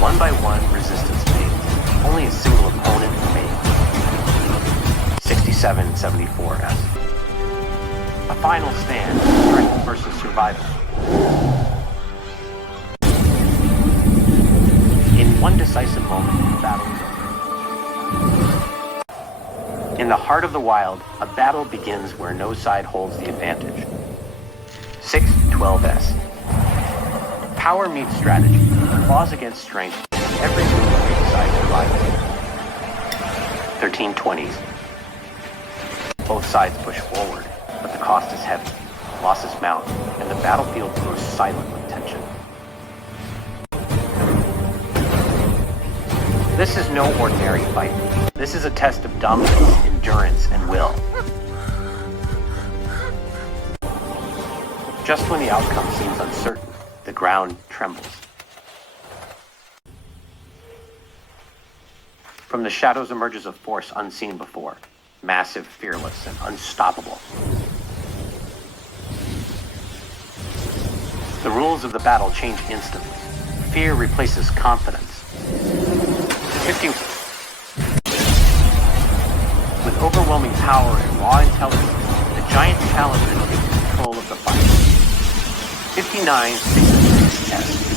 One by one, resistance fades. Only a single opponent remains. 67-74S. A final stand, strength versus survival. In one decisive moment, the battle is over. In the heart of the wild, a battle begins where no side holds the advantage. 6-12S. Power meets strategy, laws against strength, every move takes side survival. 13-20s. Both sides push forward, but the cost is heavy. Losses mount, and the battlefield grows silent with tension. This is no ordinary fight. This is a test of dominance, endurance, and will. Just when the outcome seems uncertain, the ground trembles. From the shadows emerges a force unseen before, massive, fearless, and unstoppable. The rules of the battle change instantly. Fear replaces confidence. 50. With overwhelming power and raw intelligence, the giant challenger takes control of the fight. 59-66S.